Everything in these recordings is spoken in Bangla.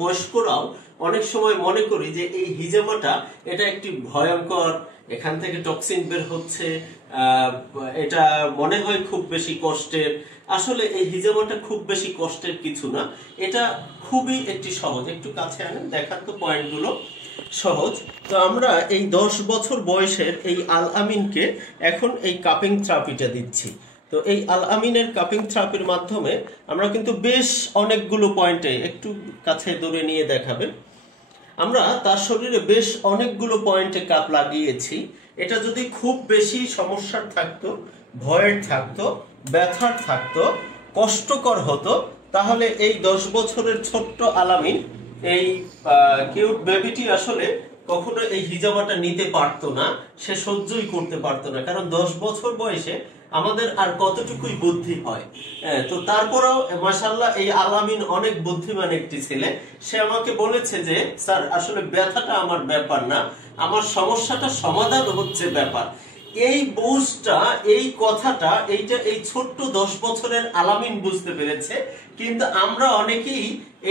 বয়স্করাও অনেক সময় মনে করি যে এই হিজামাটা এটা একটি ভয়ঙ্কর, এখান থেকে টক্সিন বের হচ্ছে, এটা মনে হয় খুব বেশি কষ্টের। আসলে এই হিজামাটা খুব বেশি কষ্টের কিছু না, এটা খুবই একটি সহজ। একটু কাছে আনেন, দেখার তো পয়েন্টগুলো সহজ। তো আমরা এই 10 বছর বয়সের এই আল আমিনকে এখন এই কাপিং থেরাপিটা দিচ্ছি। তো এই আল আমিনের কাপিং থেরাপির মাধ্যমে আমরা কিন্তু বেশ অনেকগুলো পয়েন্টে, একটু কাছে দূরে নিয়ে দেখাবেন, আমরা তার শরীরে বেশ অনেকগুলো পয়েন্টে কাপ লাগিয়েছি। এটা যদি খুব বেশি সমস্যার থাকতো, ভয়ের থাকতো, ব্যথার থাকতো, কষ্টকর হতো, তাহলে এই 10 বছরের ছোট্ট আলামিন, এই কিউট বেবিটি আসলে কখনো এই হিজামাটা নিতে পারতো না, সে সহ্যই করতে পারতো না। কারণ 10 বছর বয়সে আমাদের আর কতটুকুই বুদ্ধি হয়। তো তারপরেও মাশাআল্লাহ এই আলামিন অনেক বুদ্ধিমান একটি ছেলে। সে আমাকে বলেছে যে স্যার আসলে ব্যথাটা আমার ব্যাপার না, আমার সমস্যাটা সমাধান হচ্ছে ব্যাপার। এই বুঝটা, এই কথাটা, এইটা এই ছোট্ট 10 বছরের আলামিন বুঝতে পেরেছে। কিন্তু আমরা অনেকেই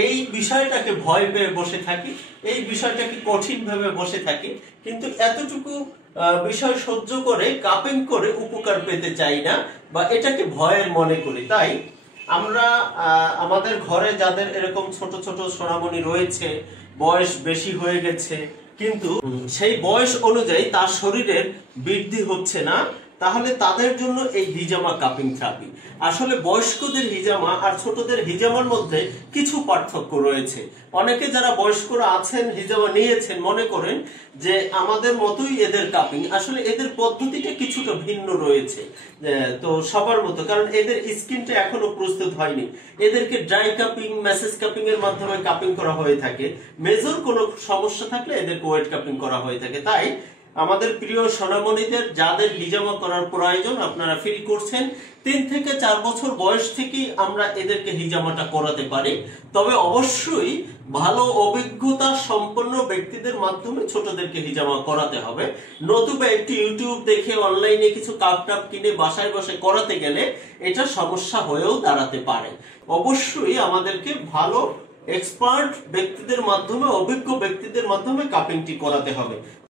এই বিষয়টাকে ভয় পেয়ে বসে থাকি, এই বিষয়টাকে কঠিন ভাবে বসে থাকি, কিন্তু এতটুকু বিষয় সহ্য করে কাপিং করে উপকার পেতে চাই না, বা এটাকে ভয়ের মনে করি। তাই আমরা আমাদের ঘরে যাদের এরকম ছোট ছোট সোনামণি রয়েছে, বয়স বেশি হয়ে গেছে কিন্তু সেই বয়স অনুযায়ী তার শরীরের বৃদ্ধি হচ্ছে না, তাহলে তাদের জন্য এই হিজামা কাপিং থেরাপি। আসলে বয়স্কদের হিজামা আর ছোটদের হিজামার মধ্যে কিছু পার্থক্য রয়েছে। অনেকে যারা বয়স্করা আছেন, হিজামা নিয়েছেন, মনে করেন যে আমাদের মতোই এদের কাপিং। আসলে এদের পদ্ধতিটা কিছুটা ভিন্ন রয়েছে, তো সবার মতো, কারণ এদের স্কিনটা এখনো প্রস্তুত হয়নি। এদেরকে ড্রাই কাপিং, ম্যাসেজ কাপিং এর মাধ্যমে কাপিং করা হয়ে থাকে। মেজর কোনো সমস্যা থাকলে এদেরকে ওয়েট কাপিং করা হয়ে থাকে। তাই আমাদের প্রিয় সোনামণিদের যাদের হিজামা করার প্রয়োজন, আপনারা ফিল করছেন 3 থেকে 4 বছর বয়স থেকেই আমরা এদেরকে হিজামাটা করাতে পারি। তবে অবশ্যই ভালো অভিজ্ঞতা সম্পন্ন ব্যক্তিদের মাধ্যমে ছোটদেরকে হিজামা করাতে হবে। নতুবা একটি ইউটিউব দেখে অনলাইনে কিছু কাপ টাপ কিনে বাসায় বসে করাতে গেলে এটা সমস্যা হয়েও দাঁড়াতে পারে। অবশ্যই আমাদেরকে ভালো এক্সপার্ট ব্যক্তিদের মাধ্যমে, অভিজ্ঞ ব্যক্তিদের মাধ্যমে কাপিংটি করাতে হবে।